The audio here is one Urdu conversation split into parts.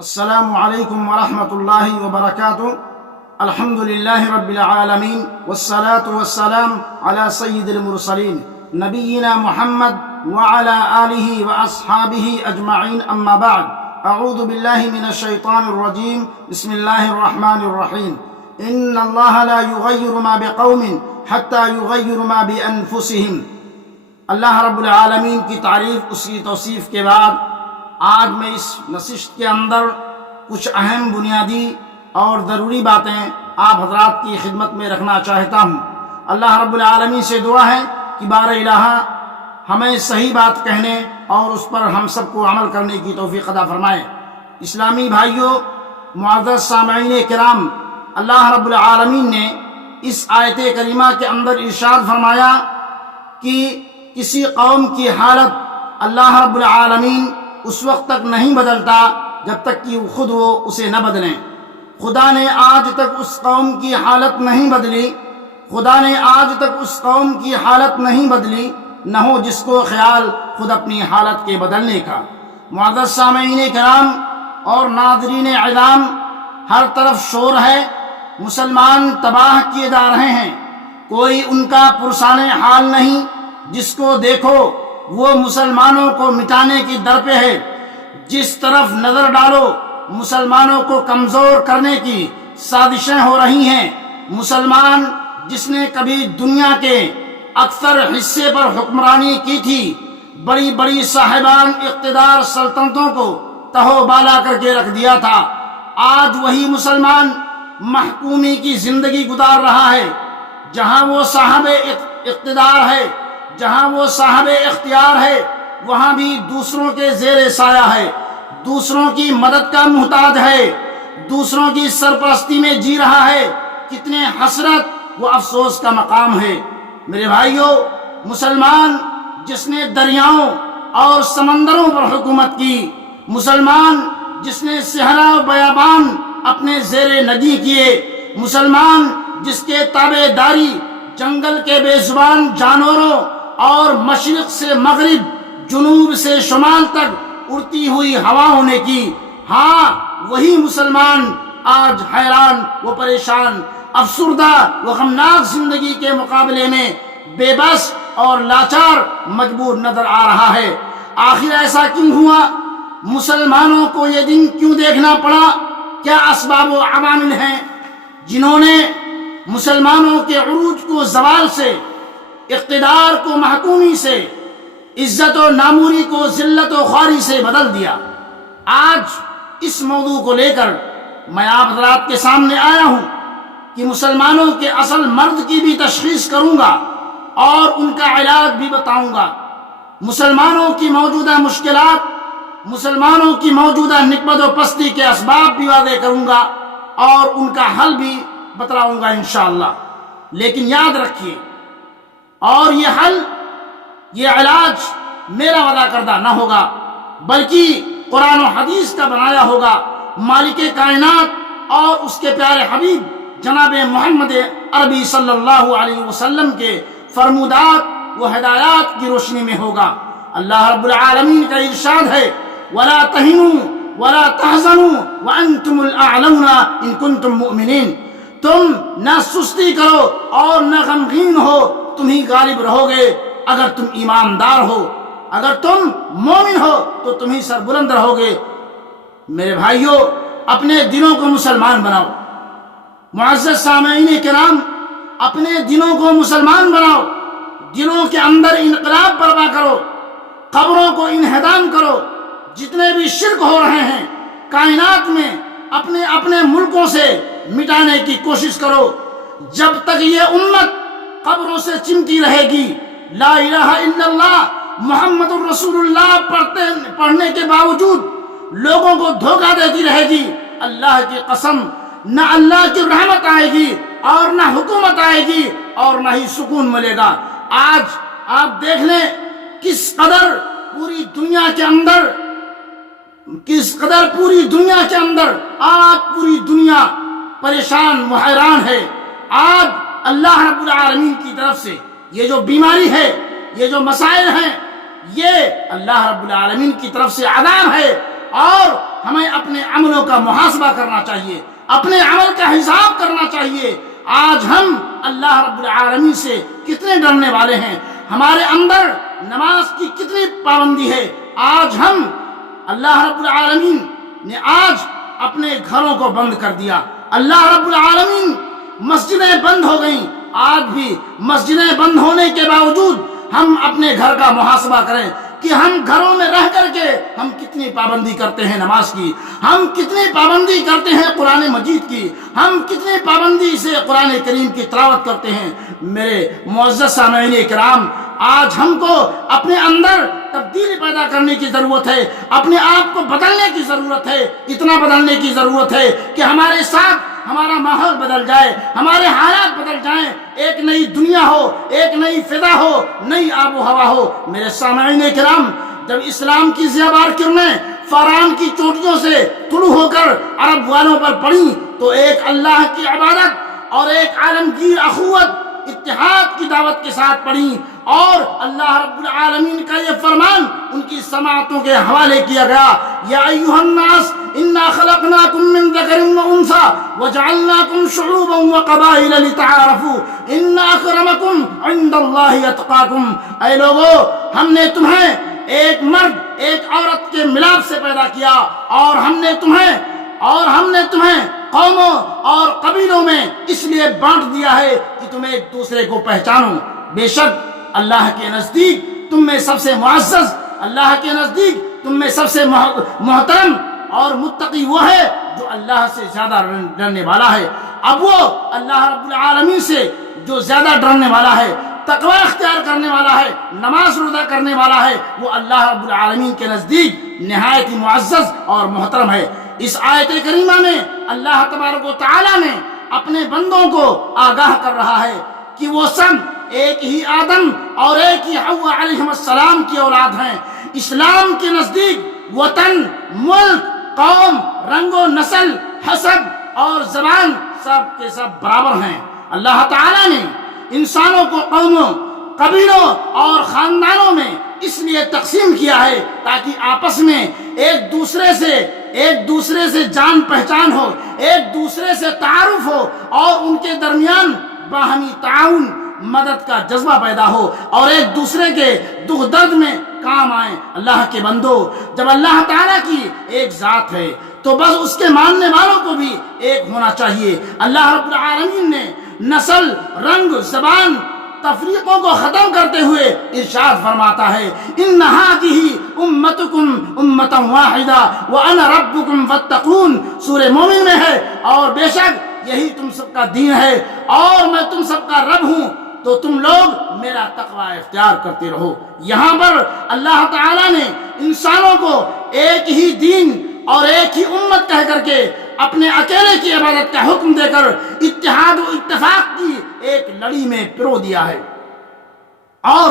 السلام علیکم ورحمۃ اللہ وبرکاتہ۔ الحمد للہ رب العالمین والصلاة والسلام علی سید المرسلین نبینا محمد وعلی آلہ واصحابہ اجمعین، اما بعد، اعوذ باللہ من الشیطان الرجیم، بسم اللہ الرحمن الرحیم۔ ان اللہ لا یغیر ما بقوم حتی یغیر ما بانفسہم۔ اللہ رب العالمین کی تعریف، اس کی توصیف کے بعد آج میں اس نشست کے اندر کچھ اہم بنیادی اور ضروری باتیں آپ حضرات کی خدمت میں رکھنا چاہتا ہوں۔ اللہ رب العالمین سے دعا ہے کہ بار الہ ہمیں صحیح بات کہنے اور اس پر ہم سب کو عمل کرنے کی توفیق عطا فرمائے۔ اسلامی بھائیوں، معزز سامعین کرام، اللہ رب العالمین نے اس آیت کریمہ کے اندر ارشاد فرمایا کہ کسی قوم کی حالت اللہ رب العالمین اس وقت تک نہیں بدلتا جب تک کہ خود وہ اسے نہ بدلیں۔ خدا نے آج تک اس قوم کی حالت نہیں بدلی، خدا نے آج تک اس قوم کی حالت نہیں بدلی، نہ ہو جس کو خیال خود اپنی حالت کے بدلنے کا۔ معزز سامعین کرام اور ناظرین اعظام، ہر طرف شور ہے، مسلمان تباہ کیے جا رہے ہیں، کوئی ان کا پرسان حال نہیں، جس کو دیکھو وہ مسلمانوں کو مٹانے کی در پہ ہے۔ جس طرف نظر ڈالو مسلمانوں کو کمزور کرنے کی سازشیں ہو رہی ہیں۔ مسلمان جس نے کبھی دنیا کے اکثر حصے پر حکمرانی کی تھی، بڑی بڑی صاحبان اقتدار سلطنتوں کو تہو بالا کر کے رکھ دیا تھا، آج وہی مسلمان محکومی کی زندگی گزار رہا ہے۔ جہاں وہ صاحب اقتدار ہے، جہاں وہ صاحب اختیار ہے، وہاں بھی دوسروں کے زیر سایہ ہے، دوسروں کی مدد کا محتاج ہے، دوسروں کی سرپرستی میں جی رہا ہے۔ کتنے حسرت و افسوس کا مقام ہے۔ میرے بھائیوں، مسلمان جس نے دریاؤں اور سمندروں پر حکومت کی، مسلمان جس نے صحرا و بیابان اپنے زیر نگی کیے، مسلمان جس کے تابع داری جنگل کے بے زبان جانوروں اور مشرق سے مغرب، جنوب سے شمال تک اڑتی ہوئی ہواؤں نے کی، ہاں وہی مسلمان آج حیران و پریشان، افسردہ و غمناک زندگی کے مقابلے میں بے بس اور لاچار مجبور نظر آ رہا ہے۔ آخر ایسا کیوں ہوا؟ مسلمانوں کو یہ دن کیوں دیکھنا پڑا؟ کیا اسباب و عوامل ہیں جنہوں نے مسلمانوں کے عروج کو زوال سے، اقتدار کو محکومی سے، عزت و ناموری کو ذلت و خواری سے بدل دیا؟ آج اس موضوع کو لے کر میں آپ حضرات کے سامنے آیا ہوں کہ مسلمانوں کے اصل مرض کی بھی تشخیص کروں گا اور ان کا علاج بھی بتاؤں گا۔ مسلمانوں کی موجودہ مشکلات، مسلمانوں کی موجودہ نکبت و پستی کے اسباب بھی واضح کروں گا اور ان کا حل بھی بتلاؤں گا انشاءاللہ۔ لیکن یاد رکھیے، اور یہ حل، یہ علاج میرا وعدہ کردہ نہ ہوگا، بلکہ قرآن و حدیث کا بنایا ہوگا، مالک کائنات اور اس کے پیارے حبیب جناب محمد عربی صلی اللہ علیہ وسلم کے فرمودات و ہدایات کی روشنی میں ہوگا۔ اللہ رب العالمین کا ارشاد ہے، وَلَا تَهِنُوا وَلَا تَحْزَنُوا وَأَنْتُمُ الْأَعْلَوْنَ إِن كُنتُم مُؤْمِنِينَ۔ تم نہ سستی کرو اور نہ غمگین ہو، تم ہی غالب رہو گے اگر تم ایماندار ہو، اگر تم مومن ہو تو تم ہی سربلند رہو گے۔ میرے بھائیوں، اپنے دلوں کو مسلمان بناؤ۔ معزز سامعین کرام، اپنے دلوں کو مسلمان بناؤ، دلوں کے اندر انقلاب برپا کرو، قبروں کو انہدام کرو۔ جتنے بھی شرک ہو رہے ہیں کائنات میں، اپنے اپنے ملکوں سے مٹانے کی کوشش کرو۔ جب تک یہ امت قبروں سے چمٹی رہے گی، لا الہ الا اللہ محمد الرسول اللہ پڑھنے کے باوجود لوگوں کو دھوکہ دیتی رہے گی، اللہ کی قسم نہ اللہ کی رحمت آئے گی اور نہ حکومت آئے گی اور نہ ہی سکون ملے گا۔ آج آپ دیکھ لیں کس قدر پوری دنیا کے اندر آج پوری دنیا پریشان و حیران ہے۔ آج اللہ رب العالمین کی طرف سے یہ جو بیماری ہے، یہ جو مسائل ہیں، یہ اللہ رب العالمین کی طرف سے عذاب ہے، اور ہمیں اپنے عملوں کا محاسبہ کرنا چاہیے، اپنے عمل کا حساب کرنا چاہیے۔ آج ہم اللہ رب العالمین سے کتنے ڈرنے والے ہیں، ہمارے اندر نماز کی کتنی پابندی ہے۔ آج ہم اللہ رب العالمین نے آج اپنے گھروں کو بند کر دیا، اللہ رب العالمین مسجدیں بند ہو گئیں۔ آج بھی مسجدیں بند ہونے کے باوجود ہم اپنے گھر کا محاسبہ کریں کہ ہم گھروں میں رہ کر کے ہم کتنی پابندی کرتے ہیں نماز کی، ہم کتنی پابندی کرتے ہیں قرآن مجید کی، ہم کتنی پابندی سے قرآن کریم کی تلاوت کرتے ہیں۔ میرے معزز سامعین کرام، آج ہم کو اپنے اندر تبدیلی پیدا کرنے کی ضرورت ہے، اپنے آپ کو بدلنے کی ضرورت ہے، اتنا بدلنے کی ضرورت ہے کہ ہمارے ساتھ ہمارا ماحول بدل جائے، ہمارے حالات بدل جائیں، ایک نئی دنیا ہو، ایک نئی فضا ہو، نئی آب و ہوا ہو۔ میرے سامعین کرام، جب اسلام کی زیبار کرنیں فاران کی چوٹیوں سے طلوع ہو کر عرب والوں پر پڑیں تو ایک اللہ کی عبادت اور ایک عالمگیر اخوت اتحاد کی دعوت کے ساتھ پڑھیں، اور اللہ رب العالمین کا یہ فرمان ان کی سماعتوں کے حوالے کیا گیا، یا ایھا الناس انا خلقناکم من ذکر و انثی وجعلناکم شعوبا وقبائل لتعارفوا ان اکرمکم عند اللہ اتقاکم۔ اے لوگو، ہم نے تمہیں ایک مرد ایک عورت کے ملاپ سے پیدا کیا، اور ہم نے تمہیں قوموں اور قبیلوں میں اس لیے بانٹ دیا ہے کہ تم ایک دوسرے کو پہچانو۔ بے شک اللہ کے نزدیک تم میں سب سے معزز، اللہ کے نزدیک تم میں سب سے محترم اور متقی وہ ہے جو اللہ سے زیادہ ڈرنے والا ہے۔ اب وہ اللہ رب العالمین سے جو زیادہ ڈرنے والا ہے، تقوی اختیار کرنے والا ہے، نماز روزہ کرنے والا ہے، وہ اللہ رب العالمین کے نزدیک نہایت ہی معزز اور محترم ہے۔ اس آیت کریمہ میں اللہ تبارک و تعالی نے اپنے بندوں کو آگاہ کر رہا ہے کہ وہ سب ایک ہی آدم اور ایک ہی حوا علیہ السلام کی اولاد ہیں۔ اسلام کے نزدیک وطن، ملک، قوم، رنگ و نسل، حسب اور زبان سب کے سب برابر ہیں۔ اللہ تعالیٰ نے انسانوں کو قوموں، قبیلوں اور خاندانوں میں اس لیے تقسیم کیا ہے تاکہ آپس میں ایک دوسرے سے جان پہچان ہو، ایک دوسرے سے تعارف ہو، اور ان کے درمیان باہمی تعاون، مدد کا جذبہ پیدا ہو، اور ایک دوسرے کے دکھ درد میں کام آئیں۔ اللہ کے بندو، جب اللہ تعالیٰ کی ایک ذات ہے تو بس اس کے ماننے والوں کو بھی ایک ہونا چاہیے۔ اللہ رب العالمین نے نسل، رنگ، زبان، تفریقوں کو ختم کرتے ہوئے ارشاد فرماتا ہے، ان هذه امتکم امۃ واحدہ وانا ربکم فاتقون، سورہ مومن میں ہے، اور بے شک یہی تم سب کا دین ہے اور میں تم سب کا رب ہوں، تو تم لوگ میرا تقوی اختیار کرتے رہو۔ یہاں پر اللہ تعالیٰ نے انسانوں کو ایک ہی دین اور ایک ہی امت کہہ کر کے اپنے اکیلے کی عبادت کا حکم دے کر اتحاد و اتفاق کی ایک لڑی میں پرو دیا ہے، اور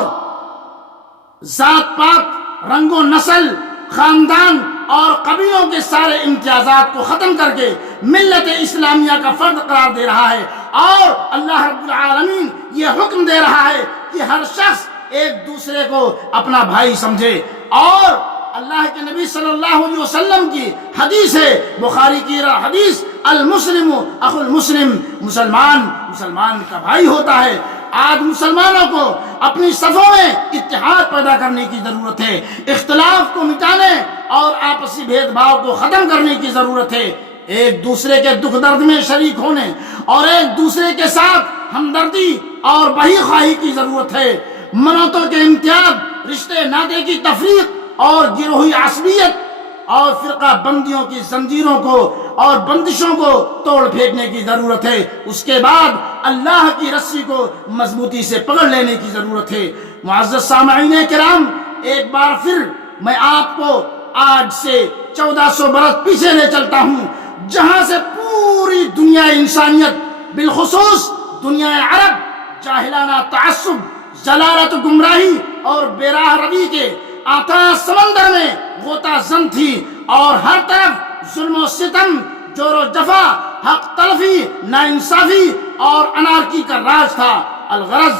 ذات پات، رنگ و نسل، خاندان اور قبیلوں کے سارے امتیازات کو ختم کر کے ملت اسلامیہ کا فرد قرار دے رہا ہے، اور اللہ رب العالمین یہ حکم دے رہا ہے کہ ہر شخص ایک دوسرے کو اپنا بھائی سمجھے۔ اور اللہ کے نبی صلی اللہ علیہ وسلم کی حدیث ہے، بخاری کی حدیث، المسلم اخو المسلم، مسلمان کا بھائی ہوتا ہے۔ آج مسلمانوں کو اپنی صفوں میں اتحاد پیدا کرنے کی ضرورت ہے، اختلاف کو مٹانے اور آپسی بھید بھاؤ کو ختم کرنے کی ضرورت ہے، ایک دوسرے کے دکھ درد میں شریک ہونے اور ایک دوسرے کے ساتھ ہمدردی اور بہی خواہی کی ضرورت ہے۔ منتوں کے امتیاز، رشتے ناطے کی تفریق اور گروہی عصبیت اور فرقہ بندیوں کی زنجیروں کو اور بندشوں کو توڑ پھینکنے کی ضرورت ہے۔ اس کے بعد اللہ کی رسی کو مضبوطی سے پکڑ لینے کی ضرورت ہے۔ معزز سامعین کرام، ایک بار پھر میں آپ کو آج سے 1400 برس پیچھے لے چلتا ہوں، جہاں سے پوری دنیا انسانیت، بالخصوص دنیا عرب، جاہلانہ تعصب، ضلالت، گمراہی اور بے راہ روی کے آتھا سمندر میں غوطہ زن تھی، اور ہر طرف ظلم و ستم، جور و جفا، حق تلفی، ناانصافی اور انارکی کا راج تھا۔ الغرض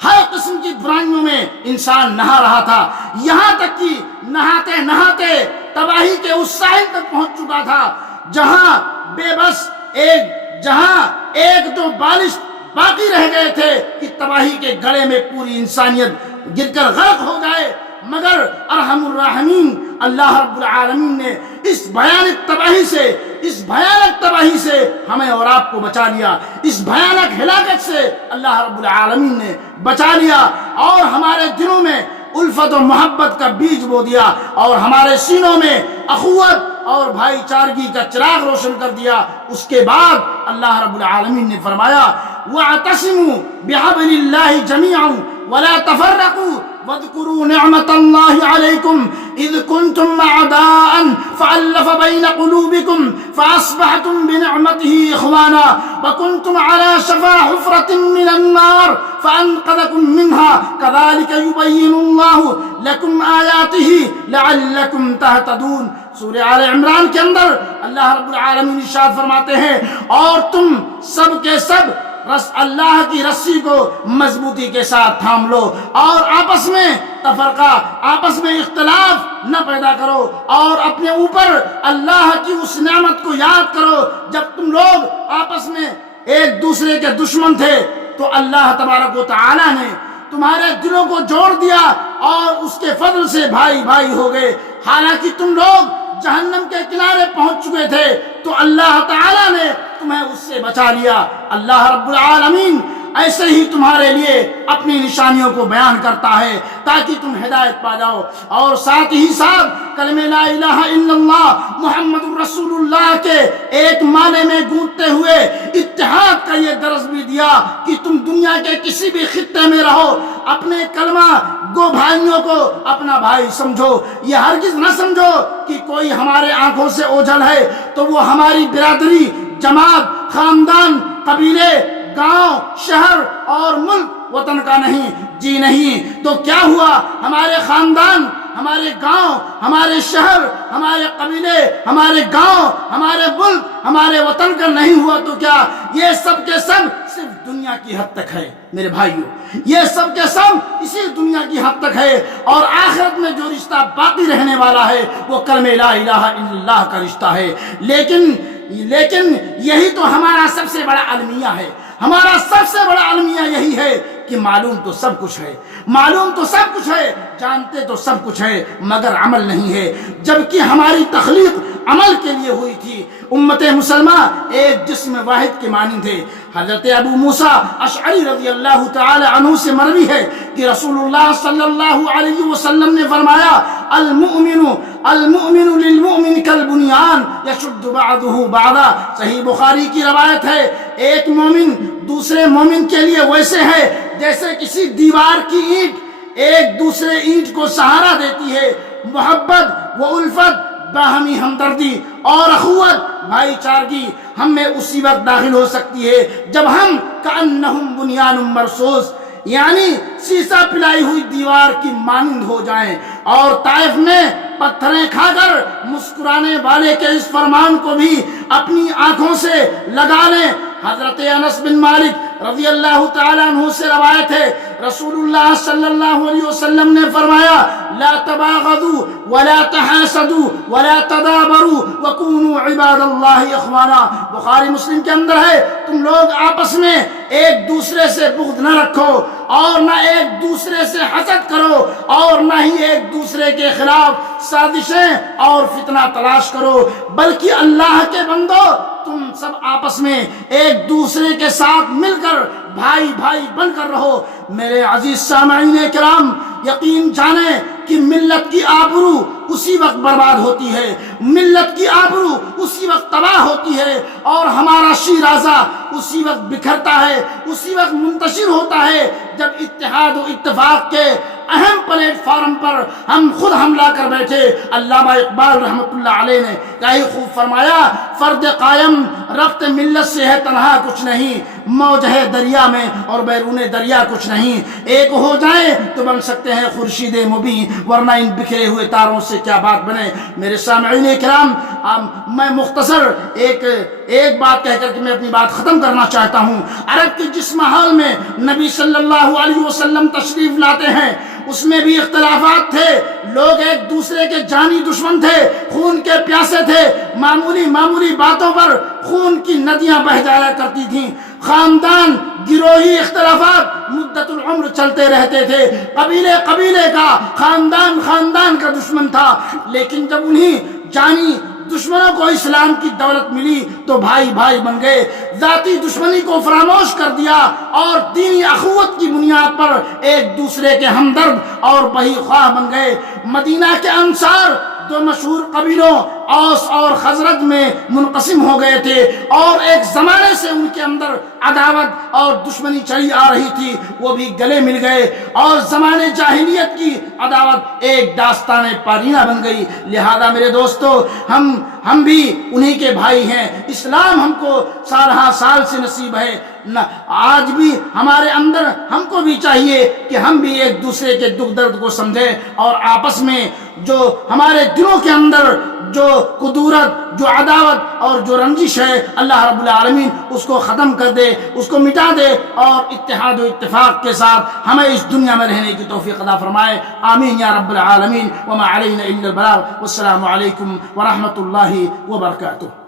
ہر قسم کی برائیوں میں انسان نہا رہا تھا، یہاں تک کہ نہاتے نہاتے تباہی کے اس ساحل تک پہنچ چکا تھا جہاں بے بس جہاں ایک دو بالش باقی رہ گئے تھے کہ تباہی کے گڑے میں پوری انسانیت گر کر غرق ہو جائے، مگر ارحم الراحمین اللہ رب العالمین نے اس بھیانک تباہی سے ہمیں اور آپ کو بچا لیا، اس بھیانک ہلاکت سے اللہ رب العالمین نے بچا لیا، اور ہمارے دلوں میں الفت و محبت کا بیج بو دیا، اور ہمارے سینوں میں اخوت اور بھائی چارگی کا چراغ روشن کر دیا۔ اس کے بعد اللہ رب العالمین نے فرمایا وَاعْتَصِمُوا بِحَبْلِ اللَّهِ جَمِيعًا وَلَا تَفَرَّقُوا وَاذْكُرُوا نِعْمَةَ اللَّهِ عَلَيْكُمْ إِذْ كُنْتُمْ أَعْدَاءً فَأَلَّفَ بَيْنَ قُلُوبِكُمْ فَأَصْبَحْتُمْ بِنِعْمَتِهِ إِخْوَانًا وَكُنْتُمْ عَلَى شَفَا حُفْرَةٍ مِّنَ النَّارِ فَأَنقَذَكُم مِّنْهَا كَذَلِكَ يُبَيِّنُ اللَّهُ لَكُمْ آيَاتِهِ لَعَلَّكُمْ تَهْتَدُونَ۔ سورہ آل عمران کے اندر اللہ رب العالمین ارشاد فرماتے ہیں اور تم سب کے سب اللہ کی رسی کو مضبوطی کے ساتھ تھام لو، اور آپس میں تفرقہ، آپس میں اختلاف نہ پیدا کرو، اور اپنے اوپر اللہ کی اس نعمت کو یاد کرو جب تم لوگ آپس میں ایک دوسرے کے دشمن تھے تو اللہ تبارک و تعالی نے تمہارے دلوں کو جوڑ دیا اور اس کے فضل سے بھائی بھائی ہو گئے۔ حالانکہ تم لوگ جہنم کے کنارے پہنچ چکے تھے تو اللہ تعالیٰ نے تمہیں اس سے بچا لیا۔ اللہ رب العالمین ایسے ہی تمہارے لیے اپنی نشانیوں کو بیان کرتا ہے تاکہ تم ہدایت پا جاؤ، اور ساتھ ہی ساتھ کلمہ لا الہ الا اللہ محمد الرسول اللہ کے ایک معنی میں گونجتے ہوئے اتحاد کا یہ درس بھی دیا کہ تم دنیا کے کسی بھی خطے میں رہو، اپنے کلمہ گو بھائیوں کو اپنا بھائی سمجھو۔ یہ ہرگز نہ سمجھو کہ کوئی ہمارے آنکھوں سے اوجھل ہے تو وہ ہماری برادری، جماعت، خاندان، قبیلے، گاؤں، شہر اور ملک وطن کا نہیں، جی نہیں۔ تو کیا ہوا؟ ہمارے خاندان، ہمارے گاؤں، ہمارے شہر، ہمارے قبیلے، ہمارے گاؤں، ہمارے ملک، ہمارے وطن کا نہیں ہوا تو کیا؟ یہ سب کے سب صرف دنیا کی حد تک ہے میرے بھائیوں، یہ سب کے سب اسی دنیا کی حد تک ہے، اور آخرت میں جو رشتہ باقی رہنے والا ہے وہ کلمہ لا الہ الا اللہ کا رشتہ ہے۔ لیکن یہی تو ہمارا سب سے بڑا المیہ ہے، ہمارا سب سے بڑا المیہ یہی ہے کہ معلوم تو سب کچھ ہے، معلوم تو سب کچھ ہے، جانتے تو سب کچھ ہے، مگر عمل نہیں ہے، جبکہ ہماری تخلیق عمل کے لیے ہوئی تھی۔ امت مسلمہ ایک جسم واحد کے مانند ہے۔ حضرت ابو موسیٰ اشعری رضی اللہ تعالی عنہ سے مروی ہے کہ رسول اللہ صلی اللہ علیہ وسلم نے فرمایا المؤمن للمؤمن کالبنیان یشد بعضہ بعضا۔ صحیح بخاری کی روایت ہے، ایک مومن دوسرے مومن کے لیے ویسے ہے جیسے کسی دیوار کی اینٹ ایک دوسرے اینٹ کو سہارا دیتی ہے۔ محبت و الفت، باہمی ہمدردی اور اخوت، بھائی چارگی ہم میں اسی وقت داخل ہو سکتی ہے جب ہم کأنہم بنیان مرصوص، یعنی سیسا پلائی ہوئی دیوار کی مانند ہو جائیں۔ اور طائف میں پتھریں کھا کر مسکرانے والے کے اس فرمان کو بھی اپنی آنکھوں سے لگا لیں۔ حضرت انس بن مالک رضی اللہ تعالیٰ عنہ سے روایت ہے، رسول اللہ صلی اللہ علیہ وسلم نے فرمایا لا تباغضوا ولا تحاسدوا ولا تدابروا وكونوا عباد اللہ اخوانا۔ بخاری مسلم کے اندر ہے، تم لوگ آپس میں ایک دوسرے سے بغض نہ رکھو، اور نہ ایک دوسرے سے حسد کرو، اور نہ ہی ایک دوسرے کے خلاف سازشیں اور فتنہ تلاش کرو، بلکہ اللہ کے بندو تم سب آپس میں ایک دوسرے کے ساتھ مل کر بھائی بھائی بن کر رہو۔ میرے عزیز سامعین کرام، یقین جانیں کہ ملت کی آبرو اسی وقت برباد ہوتی ہے، ملت کی آبرو اسی وقت تباہ ہوتی ہے، اور ہمارا شیرازہ اسی وقت بکھرتا ہے، اسی وقت منتشر ہوتا ہے جب اتحاد و اتفاق کے اہم پلیٹ فارم پر ہم خود حملہ کر بیٹھے۔ علامہ اقبال رحمۃ اللہ علیہ نے کیا ہی خوب فرمایا، فرد قائم ربط ملت سے ہے تنہا کچھ نہیں، موج ہے دریا میں اور بیرون دریا کچھ نہیں، ایک ہو جائیں تو بن سکتے ہیں خورشید مبین، ورنہ ان بکھرے ہوئے تاروں سے کیا بات بنے۔ میرے سامعین کرام، میں مختصر ایک بات کہہ کر کے میں اپنی بات ختم کرنا چاہتا ہوں۔ عرب کے جس ماحول میں نبی صلی اللہ علیہ وسلم تشریف لاتے ہیں اس میں بھی اختلافات تھے، لوگ ایک دوسرے کے جانی دشمن تھے، خون کے پیاسے تھے، معمولی باتوں پر خون کی ندیاں بہہ جایا کرتی تھیں، خاندان گروہی اختلافات مدت العمر چلتے رہتے تھے، قبیلے کا خاندان کا دشمن تھا، لیکن جب انہیں جانی دشمنوں کو اسلام کی دولت ملی تو بھائی بن گئے، ذاتی دشمنی کو فراموش کر دیا اور دینی اخوت کی بنیاد پر ایک دوسرے کے ہمدرد اور بہی خواہ بن گئے۔ مدینہ کے انصار دو مشہور قبیلوں اوس اور خزرج میں منقسم ہو گئے تھے اور ایک زمانے سے ان کے اندر عداوت اور دشمنی چلی آ رہی تھی، وہ بھی گلے مل گئے اور زمانے جاہلیت کی عداوت ایک داستان پارینہ بن گئی۔ لہذا میرے دوستو، ہم بھی انہی کے بھائی ہیں، اسلام ہم کو سال سے نصیب ہے، آج بھی ہمارے اندر ہم کو بھی چاہیے کہ ہم بھی ایک دوسرے کے دکھ درد کو سمجھیں اور آپس میں جو ہمارے دلوں کے اندر جو کدورت، جو عداوت اور جو رنجش ہے، اللہ رب العالمین اس کو ختم کر دے، اس کو مٹا دے اور اتحاد و اتفاق کے ساتھ ہمیں اس دنیا میں رہنے کی توفیق عطا فرمائے۔ آمین یا رب العالمین۔ وما علینا الا البلاغ، والسلام علیکم ورحمۃ اللہ وبرکاتہ۔